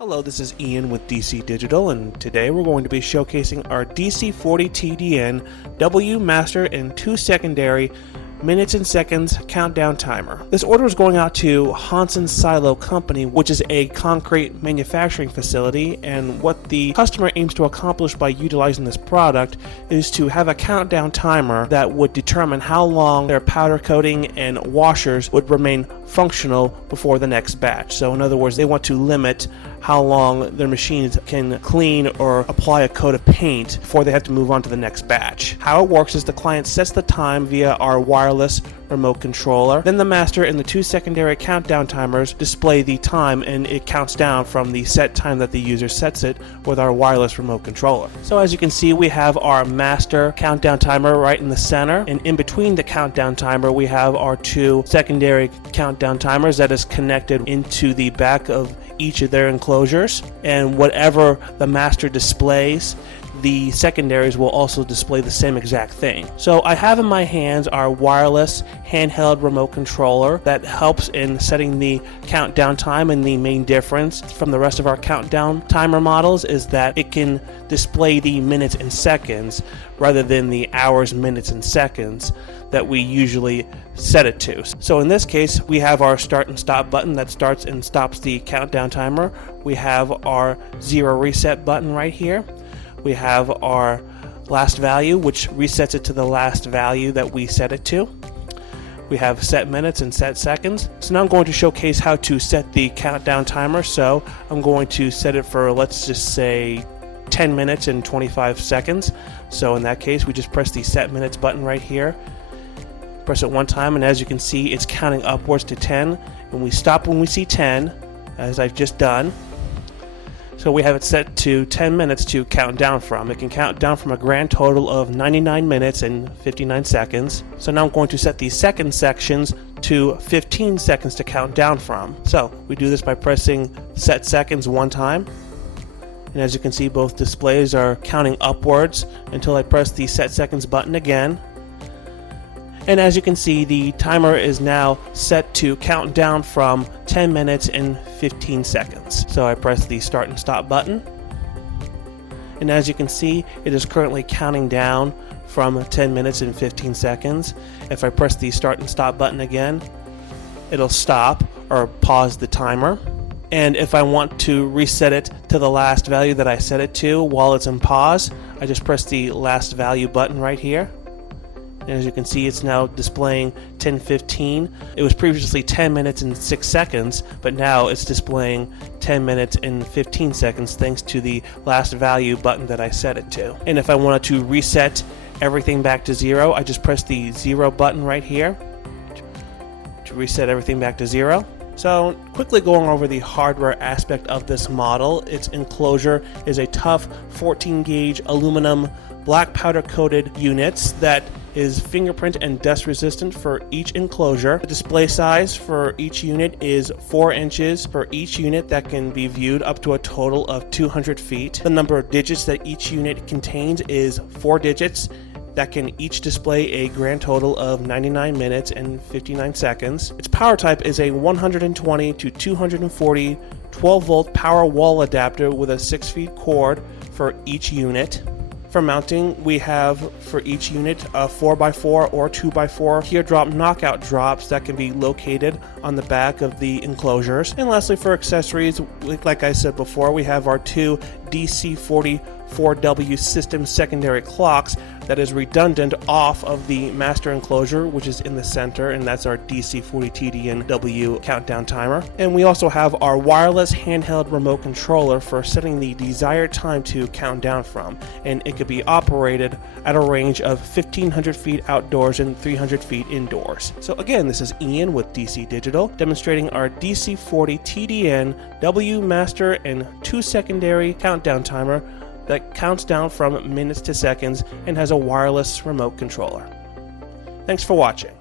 Hello, this is Ian with DC Digital, and today we're going to be showcasing our DC-40T-DN-W Master and 2 Secondary minutes and seconds countdown timer. This order is going out to Hansen Silo Company, which is a concrete manufacturing facility, and what the customer aims to accomplish by utilizing this product is to have a countdown timer that would determine how long their powder coating and washers would remain functional before the next batch. So in other words, they want to limit how long their machines can clean or apply a coat of paint before they have to move on to the next batch. How it works is the client sets the time via our wireless remote controller. Then the master and the 2 secondary countdown timers display the time, and it counts down from the set time that the user sets it with our wireless remote controller. So as you can see, we have our master countdown timer right in the center, and in between the countdown timer we have our 2 secondary countdown timers that is connected into the back of each of their enclosures, and whatever the master displays, the secondaries will also display the same exact thing. So I have in my hands our wireless handheld remote controller that helps in setting the countdown time, and the main difference from the rest of our countdown timer models is that it can display the minutes and seconds rather than the hours, minutes, and seconds that we usually set it to. So in this case, we have our start and stop button that starts and stops the countdown timer. We have our 0 reset button right here. We have our last value, which resets it to the last value that we set it to. We have set minutes and set seconds. So now I'm going to showcase how to set the countdown timer. So I'm going to set it for, let's just say, 10 minutes and 25 seconds. So in that case, we just press the set minutes button right here. Press it one time, and as you can see, it's counting upwards to 10. And we stop when we see 10, as I've just done. So we have it set to 10 minutes to count down from. It can count down from a grand total of 99 minutes and 59 seconds. So now I'm going to set the second sections to 15 seconds to count down from. So we do this by pressing set seconds one time. And as you can see, both displays are counting upwards until I press the set seconds button again. And as you can see, the timer is now set to count down from 10 minutes and 15 seconds. So I press the start and stop button. And as you can see, it is currently counting down from 10 minutes and 15 seconds. If I press the start and stop button again, it'll stop or pause the timer. And if I want to reset it to the last value that I set it to while it's in pause, I just press the last value button right here. And as you can see, it's now displaying 10:15. It was previously 10 minutes and 6 seconds, but now it's displaying 10 minutes and 15 seconds thanks to the last value button that I set it to. And if I wanted to reset everything back to 0, I just press the 0 button right here to reset everything back to 0. So quickly going over the hardware aspect of this model, its enclosure is a tough 14 gauge aluminum black powder coated units that is fingerprint and dust resistant for each enclosure. The display size for each unit is 4 inches for each unit that can be viewed up to a total of 200 feet. The number of digits that each unit contains is 4 digits that can each display a grand total of 99 minutes and 59 seconds. Its power type is a 120 to 240 12-volt power wall adapter with a 6-feet cord for each unit. For mounting, we have for each unit a 4x4 or 2x4 teardrop knockout drops that can be located on the back of the enclosures. And lastly, for accessories, like I said before, we have our 2 DC-40 system secondary clocks that is redundant off of the master enclosure, which is in the center, and that's our DC-40T-DN-W countdown timer. And we also have our wireless handheld remote controller for setting the desired time to count down from, and it could be operated at a range of 1,500 feet outdoors and 300 feet indoors. So again, this is Ian with DC Digital, demonstrating our DC-40T-DN-W Master and 2 secondary countdown timer that counts down from minutes to seconds and has a wireless remote controller. Thanks for watching.